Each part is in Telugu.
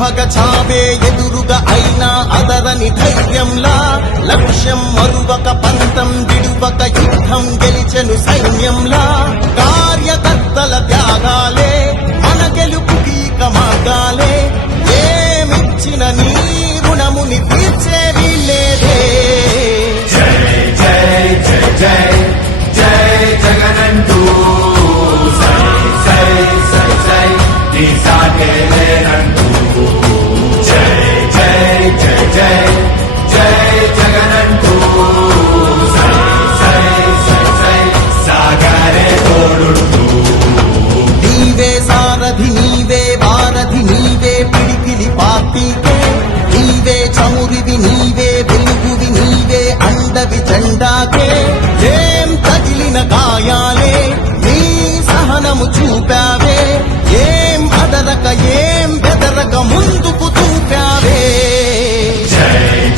భగ చావే ఎదురుగా అయినా అదరని ధైర్యంలా లక్ష్యం మరువక పంతం విడువక యుద్ధం గెలిచెను సైన్యంలా కార్యకర్తల త్యాగాలే మన గెలుపుకీక మార్గాలే ఏమిచ్చిన నీ రుణముని తీర్చేది లేదే జై జై జై జై జై జగనంటూ సై సై సై సై నీ సాటే లేనంటూ జై జై జై జై జై జగనంటూ సై సై సై సై సాగరే తోడుంటూ నీవే సారథి నీవే వారధి నీవే పిడికిలి పార్టీకే నీవే చమురివి నీవే వెలుగువి నీవే అండవి జెండాకే ఏం తగిలిన గాయాలే నీ సహనము చూపావే ఏం అదరక ఏం బెదరక ముందుకు చూపావే జై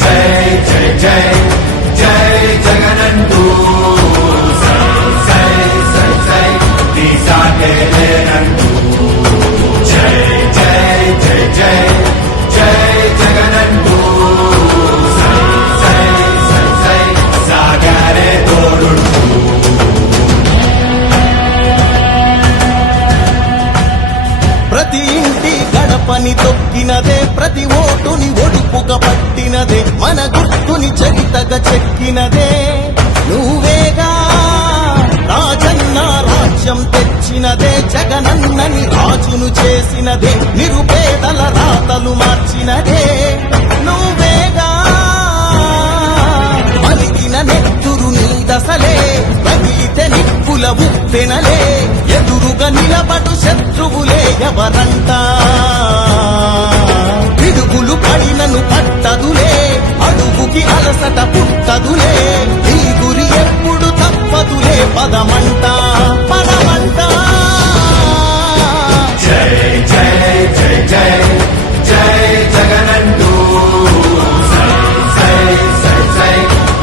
జై జై జై జై జగనంటూ సై సై సై సై నీ సాటే లేనంటూ జై జై జై జై జై జగనంటూ సై సై సై సై సాగరే తోడుంటూ ప్రతి ఇంటి గడపని తొక్కినదే ప్రతి ఓటుని ఒడుపుగా పట్టినదే మన గుర్తుని చరితగా చెక్కినదే నువ్వేగా రాజన్న రాజ్యం తెచ్చినదే జగనన్నని రాజును చేసినదే నిరుపేదల రాతలు మార్చినదే నువ్వేగా మరిగిన నెత్తురు నీ దశలే తగిలితే నిప్పుల ఉప్పెనలే ఎదురుగా నిలబడు శత్రువులే ఎవరంట పిడుగులు పడినను పట్టదులే అడుగుకి అలసట పుట్టదులే ఈ గురి ఎప్పుడు తప్పదులే పదమంట పదమంట జై జై జై జై జై జగనంటూ సై సై సై సై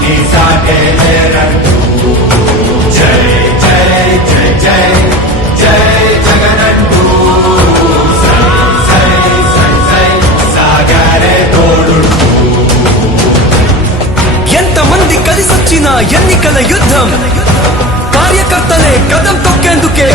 నీ సాటే లేరంటూ జై జై జై జై జై జగనంటూ సై సై సై సై సాగరే తోడుంటూ ఎంతమంది కలిసొచ్చిన ఎన్నికల యుద్ధం కార్యకర్తలే కదం తొక్కేందుకే